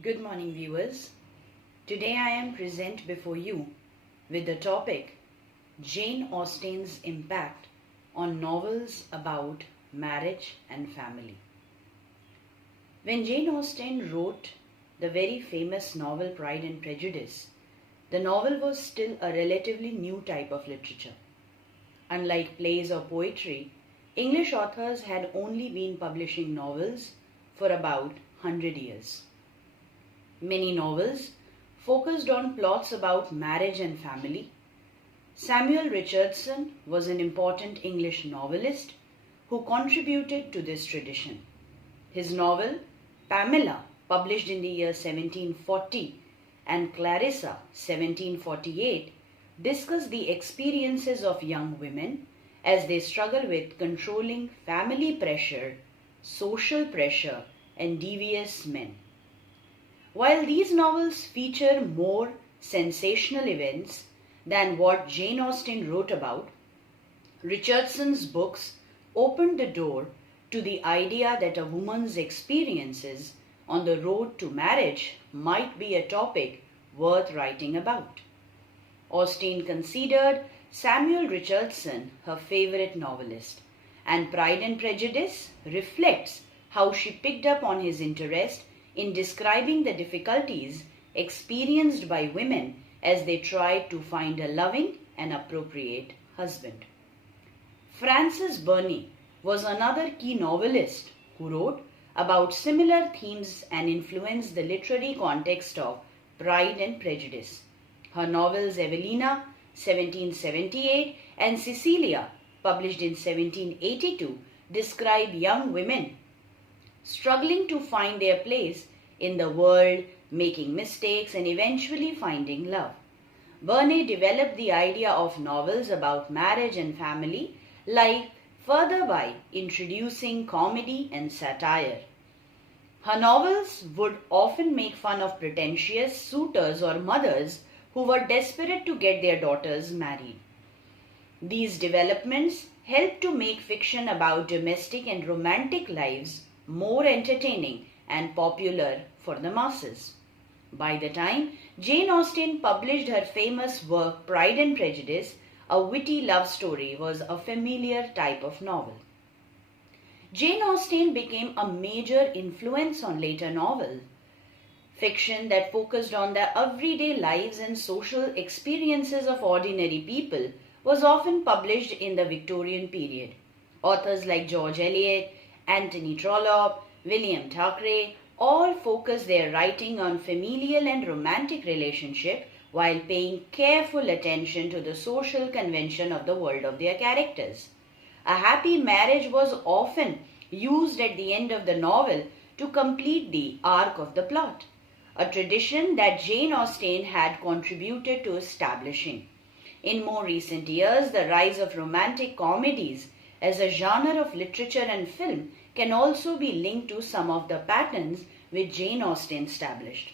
Good morning, viewers. Today I am present before you with the topic Jane Austen's impact on novels about marriage and family. When Jane Austen wrote the very famous novel Pride and Prejudice, the novel was still a relatively new type of literature. Unlike plays or poetry, English authors had only been publishing novels for about 100 years. Many novels focused on plots about marriage and family. Samuel Richardson was an important English novelist who contributed to this tradition. His novel, Pamela, published in the year 1740, and Clarissa, 1748, discuss the experiences of young women as they struggle with controlling family pressure, social pressure, and devious men. While these novels feature more sensational events than what Jane Austen wrote about, Richardson's books opened the door to the idea that a woman's experiences on the road to marriage might be a topic worth writing about. Austen considered Samuel Richardson her favorite novelist, and Pride and Prejudice reflects how she picked up on his interest in describing the difficulties experienced by women as they tried to find a loving and appropriate husband. Frances Burney was another key novelist who wrote about similar themes and influenced the literary context of Pride and Prejudice. Her novels Evelina, 1778, and Cecilia, published in 1782, describe young women struggling to find their place in the world, making mistakes, and eventually finding love. Burney developed the idea of novels about marriage and family life further by introducing comedy and satire. Her novels would often make fun of pretentious suitors or mothers who were desperate to get their daughters married. These developments helped to make fiction about domestic and romantic lives more entertaining and popular for the masses. By the time Jane Austen published her famous work Pride and Prejudice, a witty love story was a familiar type of novel. Jane Austen became a major influence on later novels. Fiction that focused on the everyday lives and social experiences of ordinary people was often published in the Victorian period. Authors like George Eliot, Anthony Trollope, William Thackeray all focused their writing on familial and romantic relationship while paying careful attention to the social convention of the world of their characters. A happy marriage was often used at the end of the novel to complete the arc of the plot, a tradition that Jane Austen had contributed to establishing. In more recent years, the rise of romantic comedies as a genre of literature and film can also be linked to some of the patterns which Jane Austen established.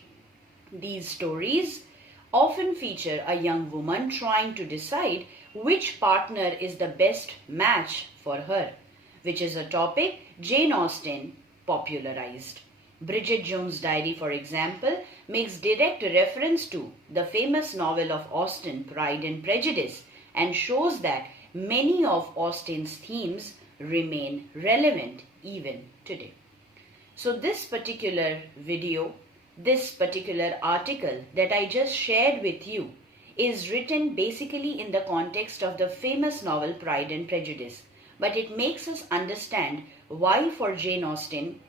These stories often feature a young woman trying to decide which partner is the best match for her, which is a topic Jane Austen popularized. Bridget Jones' Diary, for example, makes direct reference to the famous novel of Austen, Pride and Prejudice, and shows that many of Austen's themes remain relevant even today. So this particular video, this particular article that I just shared with you is written basically in the context of the famous novel Pride and Prejudice, but it makes us understand why for Jane Austen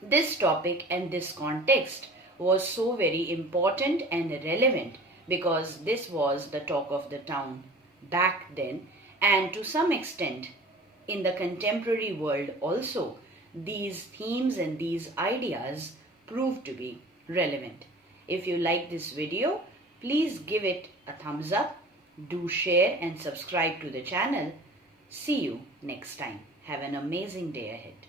this topic and this context was so very important and relevant, because this was the talk of the town back then, and to some extent in the contemporary world also these themes and these ideas prove to be relevant. If you like this video, please give it a thumbs up, do share and subscribe to the channel. See you next time. Have an amazing day ahead.